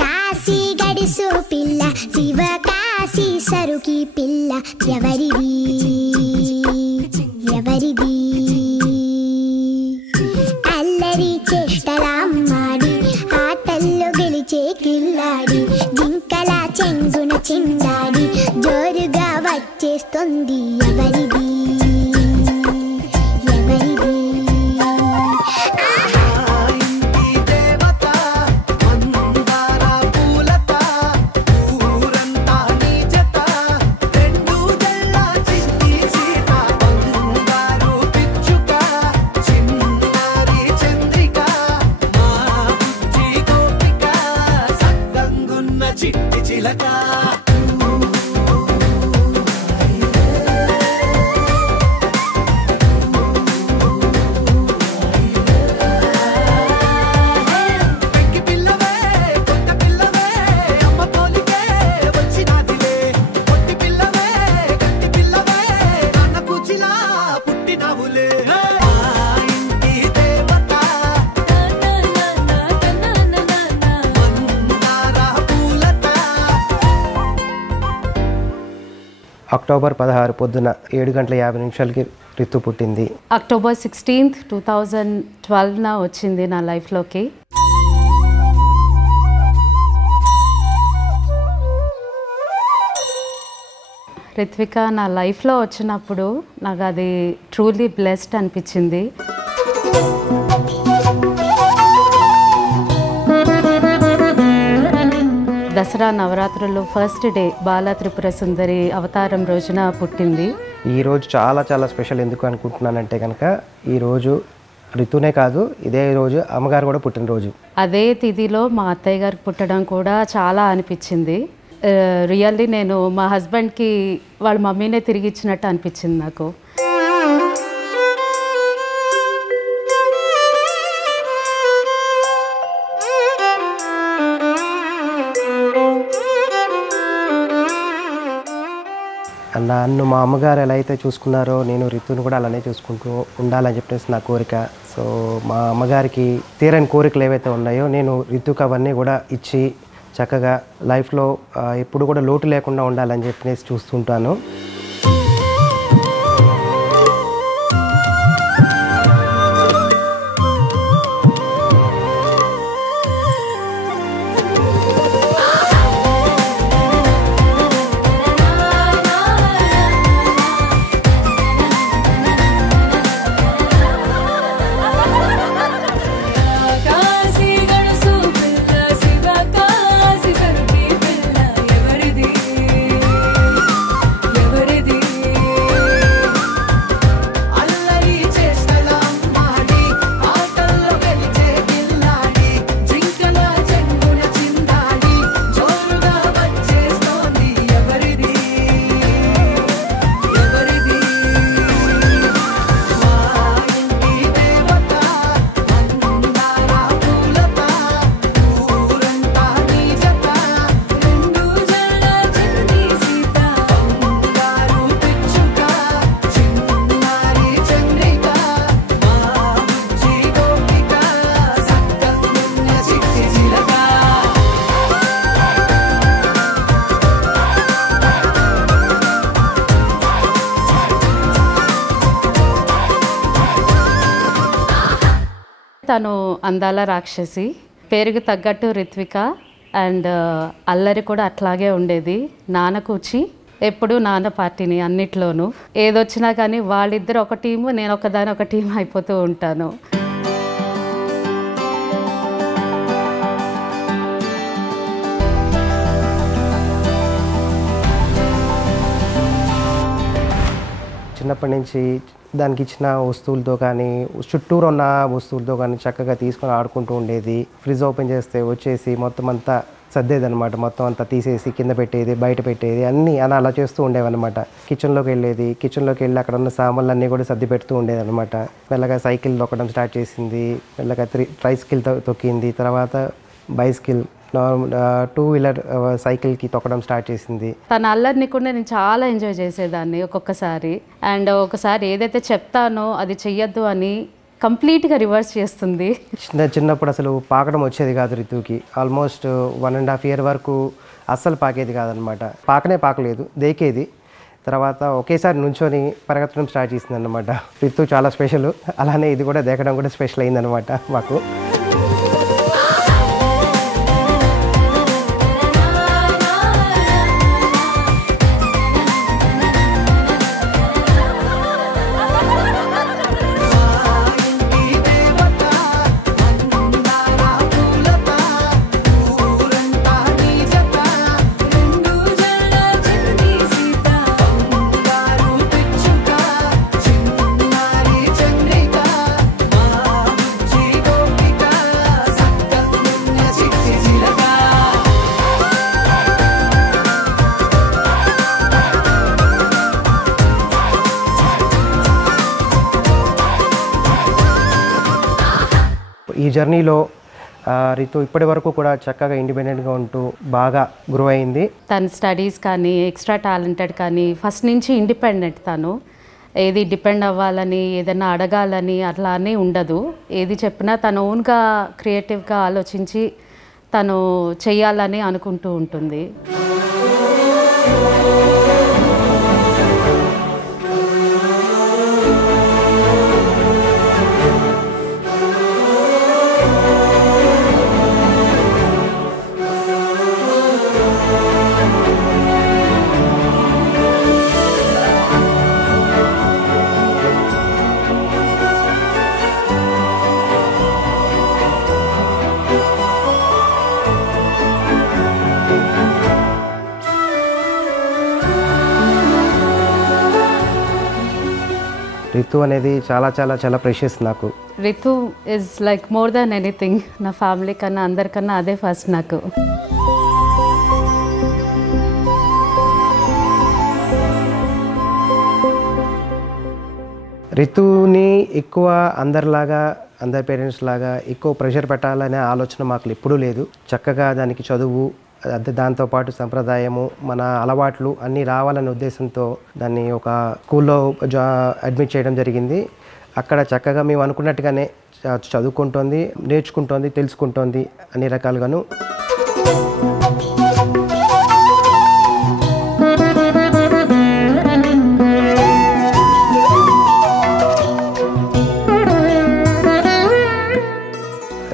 కాశీ గడిసు పిల్ల శివ కాశీ సరుకి పిల్ల ఎవరిది ఎవరిది అల్లరి చేష్టలామ్మాడి ఆటల్లో గెలిచే కిల్లాడి జింకల చెంగున చిందాడి జోరుగా వచ్చేస్తుంది ఎవరిది అక్టోబర్ 16 పొద్దున 7:50 రితు పుట్టింది. అక్టోబర్ 16, 2012 వచ్చింది నా లైఫ్లోకి. రిత్విక నా లైఫ్లో వచ్చినప్పుడు నాకు అది ట్రూలీ బ్లెస్డ్ అనిపించింది. దసరా నవరాత్రుల్లో ఫస్ట్ డే బాల త్రిపుర సుందరి అవతారం రోజున పుట్టింది. ఈరోజు చాలా చాలా స్పెషల్ ఎందుకు అనుకుంటున్నానంటే కనుక ఈరోజు రితునే కాదు, ఇదే రోజు అమ్మగారు కూడా పుట్టినరోజు. అదే తిథిలో మా అత్తయ్య గారికి పుట్టడం కూడా చాలా అనిపించింది. రియల్లీ నేను మా హస్బెండ్కి వాళ్ళ మమ్మీనే తిరిగి ఇచ్చినట్టు అనిపించింది నాకు. నన్ను మా అమ్మగారు ఎలా అయితే చూసుకున్నారో నేను రితుని కూడా అలానే చూసుకుంటూ ఉండాలని చెప్పేసి నా కోరిక. సో మా అమ్మగారికి తీరని కోరికలు ఏవైతే ఉన్నాయో నేను రితుకు అవన్నీ కూడా ఇచ్చి చక్కగా లైఫ్లో ఎప్పుడు కూడా లోటు లేకుండా ఉండాలని చెప్పేసి చూస్తుంటాను. తను అందాల రాక్షసి, పేరుకి తగ్గట్టు రిత్విక, అండ్ అల్లరి కూడా అట్లాగే ఉండేది. నాన్న కూర్చి ఎప్పుడు నాన్న పార్టీని అన్నిట్లోనూ ఏదొచ్చినా కానీ వాళ్ళిద్దరు ఒక టీము, నేను ఒకదాని ఒక టీం అయిపోతూ ఉంటాను. చిన్నప్పటి నుంచి దానికి ఇచ్చిన వస్తువులతో కానీ చుట్టూరు ఉన్న వస్తువులతో కానీ చక్కగా తీసుకొని ఆడుకుంటూ ఉండేది. ఫ్రిడ్జ్ ఓపెన్ చేస్తే వచ్చేసి మొత్తం అంతా సర్దేది అనమాట. మొత్తం అంతా తీసేసి కింద పెట్టేది, బయట పెట్టేది, అన్నీ అలా చేస్తూ ఉండేవన్నమాట. కిచెన్లోకి వెళ్ళేది, కిచెన్లోకి వెళ్ళి అక్కడ ఉన్న సామాన్లు అన్నీ కూడా సర్ది పెడుతూ ఉండేది అనమాట. మెల్లగా సైకిల్ తొక్కడం స్టార్ట్ చేసింది, మెల్లగా ట్రైసికిల్ తొక్కింది, తర్వాత బైసికిల్, 2 వీలర్ సైకిల్కి తొక్కడం స్టార్ట్ చేసింది. తన అల్లరిని కూడా నేను చాలా ఎంజాయ్ చేసేదాన్ని ఒక్కొక్కసారి. అండ్ ఒకసారి ఏదైతే చెప్తానో అది చెయ్యొద్దు అని కంప్లీట్గా రివర్స్ చేస్తుంది. చిన్నప్పుడు అసలు పాకడం వచ్చేది కాదు రితుకి. ఆల్మోస్ట్ 1.5 year వరకు అస్సలు పాకేది కాదనమాట. పాకలేదు, దేకేది. తర్వాత ఒకేసారి నుంచొని పరిగెత్తడం స్టార్ట్ చేసింది అనమాట. రితు చాలా స్పెషల్. అలానే ఇది కూడా దేకడం కూడా స్పెషల్ అయిందనమాట మాకు. ఈ జర్నీలో రితు ఇప్పటి వరకు కూడా చక్కగా ఇండిపెండెంట్గా ఉంటూ బాగా గ్రో అయింది. తన స్టడీస్ కానీ ఎక్స్ట్రా టాలెంటెడ్ కానీ ఫస్ట్ నుంచి ఇండిపెండెంట్. తను ఏది డిపెండ్ అవ్వాలని ఏదైనా అడగాలని అట్లా అని ఉండదు. ఏది చెప్పినా తను ఓన్గా క్రియేటివ్గా ఆలోచించి తను చెయ్యాలని అనుకుంటూ ఉంటుంది. రితు అనేది చాలా చాలా చాలా ప్రెషియస్ నాకు. Ritu is like more than anything. నా ఫ్యామిలీ కన్నా అందరికన్నా అదే ఫస్ట్ నాకు. రితుని ఎక్కువ అందరిలాగా అందరి పేరెంట్స్ లాగా ఎక్కువ ప్రెషర్ పెట్టాలనే ఆలోచన మాకు ఎప్పుడూ లేదు. చక్కగా దానికి చదువు, దాంతోపాటు సంప్రదాయము, మన అలవాట్లు అన్నీ రావాలనే ఉద్దేశంతో దాన్ని ఒక స్కూల్లో అడ్మిట్ చేయడం జరిగింది. అక్కడ చక్కగా మేము అనుకున్నట్టుగానే చదువుకుంటోంది, నేర్చుకుంటోంది, తెలుసుకుంటోంది అన్ని రకాలుగాను.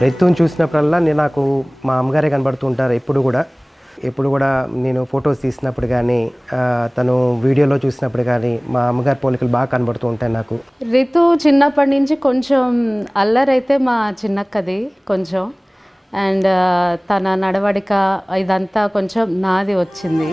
రితుని చూసినప్పుడల్లా నాకు మా అమ్మగారే కనబడుతూ ఉంటారు. ఎప్పుడు కూడా నేను ఫొటోస్ తీసినప్పుడు కానీ తను వీడియోలో చూసినప్పుడు కానీ మా అమ్మగారి పోలికలు బాగా కనబడుతూ ఉంటాయి నాకు. రితు చిన్నప్పటి నుంచి కొంచెం అల్లరైతే మా చిన్నక్కది కొంచెం. అండ్ తన నడవడిక ఇదంతా కొంచెం నాది వచ్చింది.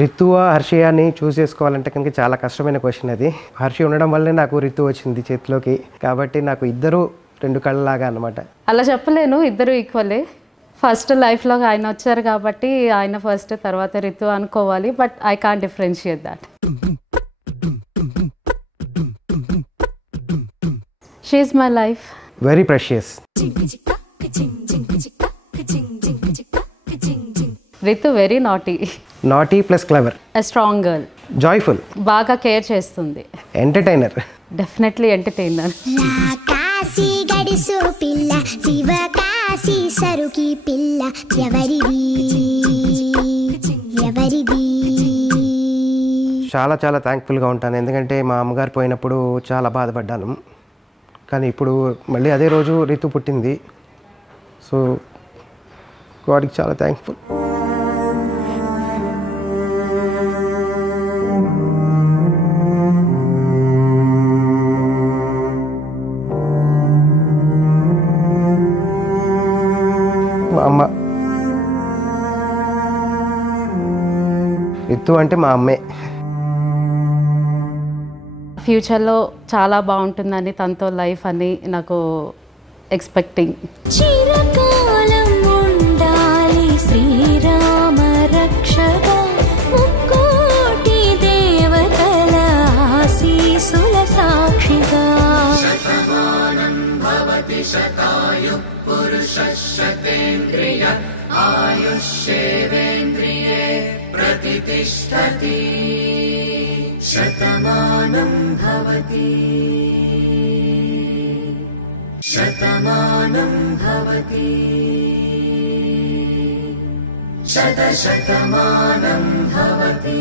రితువ హర్షియాని చూస్ చేసుకోవాలంటే కనుక చాలా కష్టమైన క్వశ్చన్ అది. హర్షి ఉండడం వల్లే నాకు రితు వచ్చింది చేతిలోకి. కాబట్టి నాకు ఇద్దరు రెండు కళ్ళలాగా అనమాట. అలా చెప్పలేను, ఇద్దరు ఈక్వలే. ఫస్ట్ లైఫ్లో ఆయన వచ్చారు కాబట్టి ఆయన ఫస్ట్, తర్వాత రితు అనుకోవాలి. But I can't differentiate that. She is my life. Very precious. Ritu very naughty. Naughty plus clever. A strong girl. Joyful. బాగా కేర్ చేస్తుంది. ఎంటర్టైనర్. Definitely entertainer. కాశీ గడిసు పిల్ల, శివ కాశీ సరుకి పిల్ల, ఎవరిది ఎవరిది. చాలా చాలా థ్యాంక్ఫుల్గా ఉంటాను. ఎందుకంటే మా అమ్మగారు పోయినప్పుడు చాలా బాధపడ్డాను. కానీ ఇప్పుడు మళ్ళీ అదే రోజు రితు పుట్టింది. సో గాడ్కి చాలా థ్యాంక్ఫుల్. రితు అంటే మా అమ్మే. ఫ్యూచర్లో చాలా బాగుంటుందని తనతో లైఫ్ అని నాకు ఎక్స్పెక్టింగ్. చిరకాలం ఉండాలి శ్రీరామ రక్షక, ముక్కోటి దేవతల ఆశీసుల సాక్షిగా. శతమానం భవతి శతాయుః పురుషః శతేంద్రియ ఆయుష్యేవేంద్రియే ప్రతితిష్ఠతి. శతమానం భవతి శతమానం భవతి శతశతమానం భవతి.